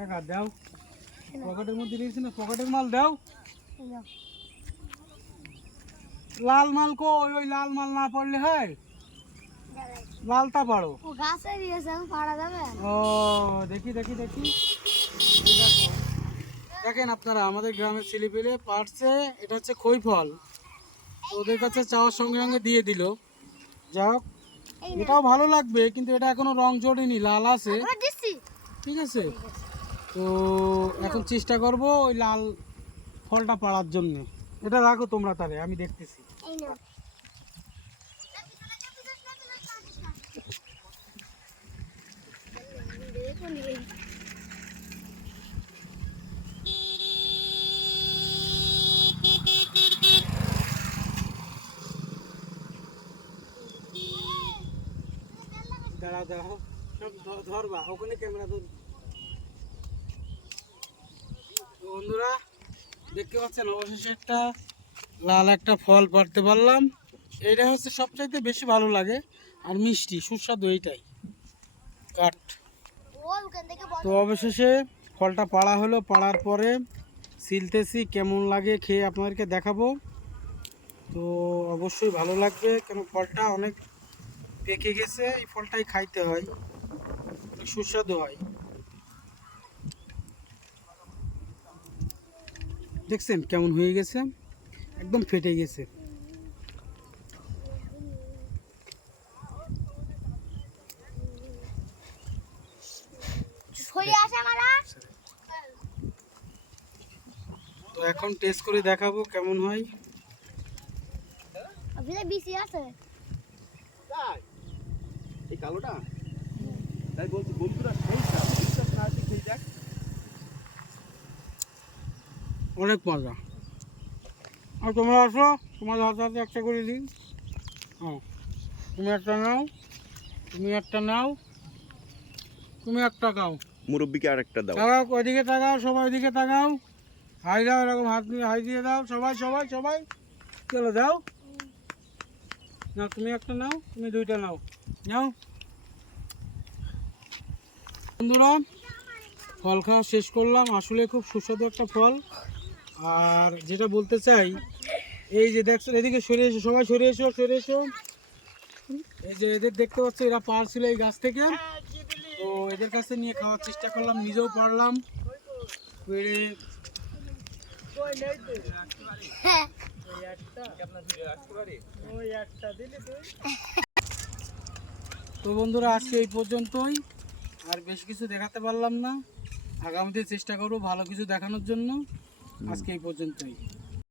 টাকা দাও, পকেটের মধ্যে দিয়েছি না, পকেটের মাল দাও। লাল মাল কো, ওই লাল মাল না পড়লে হয়, লালটা পারো। ও দেখি দেখি দেখি, দেখেন আপনারা আমাদের গ্রামের ছেলেপেলে পারছে, এটা হচ্ছে খই ফল। ওদের কাছে চাওয়ার সঙ্গে সঙ্গে দিয়ে দিল। যাক, এটাও ভালো লাগবে, কিন্তু এটা এখনো রং জড়েনি, লাল আছে, ঠিক আছে। তো এখন চেষ্টা করব ওই লাল ফলটা পাড়ার জন্য। এটা রাখো তোমরা, তাহলে আমি দেখতেছি। দাঁড়াও দাঁড়াও, সব ধরবা, ওখানে ক্যামেরা ধর। বন্ধুরা দেখতে পাচ্ছেন, অবশেষে একটা লাল একটা ফল পাড়তে পারলাম। এইটা হচ্ছে সবচাইতে বেশি ভালো লাগে, আর মিষ্টি সুস্বাদু এইটাই কাঠ। তো অবশেষে ফলটা পাড়া হলো, পাড়ার পরে ছিলতেছি, কেমন লাগে খেয়ে আপনাদেরকে দেখাবো। তো অবশ্যই ভালো লাগবে, কেন ফলটা অনেক পেকে গেছে, এই ফলটাই খাইতে হয়, অনেক সুস্বাদু হয়। দেখছেন কেমন হয়ে গেছে, একদম ফেটে গেছে। তো এখন টেস্ট করে দেখাবো কেমন হয়। এই কালোটা তাই বলছি বন্ধুরা, খেয়ে দেখ, অনেক মজা। আর তোমরা আসো, তোমার হাতে হাতে একটা করে দিই। হ্যাঁ, তুমি একটা নাও, তুমি একটা নাও, তুমি একটা খাও। মুরব্বিকে আর একটা দাও। তাকাও, ওইদিকে তাকাও, সবাই ওইদিকে তাকাও, হাই দাও, এরকম হাত দিয়ে হাই দিয়ে দাও, সবাই সবাই সবাই, চলো দাও। না তুমি একটা নাও, তুমি দুইটা নাও, নাও। বন্ধুরা ফল খাওয়া শেষ করলাম, আসলে খুব সুস্বাদু একটা ফল। আর যেটা বলতে চাই, এই যে দেখছো, এদিকে সরে এসো, সবাই সরে এসো, সরে এসো। এই যে এদের দেখতে পাচ্ছ, এরা পারছিল এই গাছ থেকে, তো এদের কাছে নিয়ে খাওয়ার চেষ্টা করলাম, নিজেও পারলাম পেরে। তো বন্ধুরা আজকে এই পর্যন্তই, আর বেশ কিছু দেখাতে পারলাম না, আগামীতে চেষ্টা করবো ভালো কিছু দেখানোর জন্য। আজকে এই পর্যন্তই।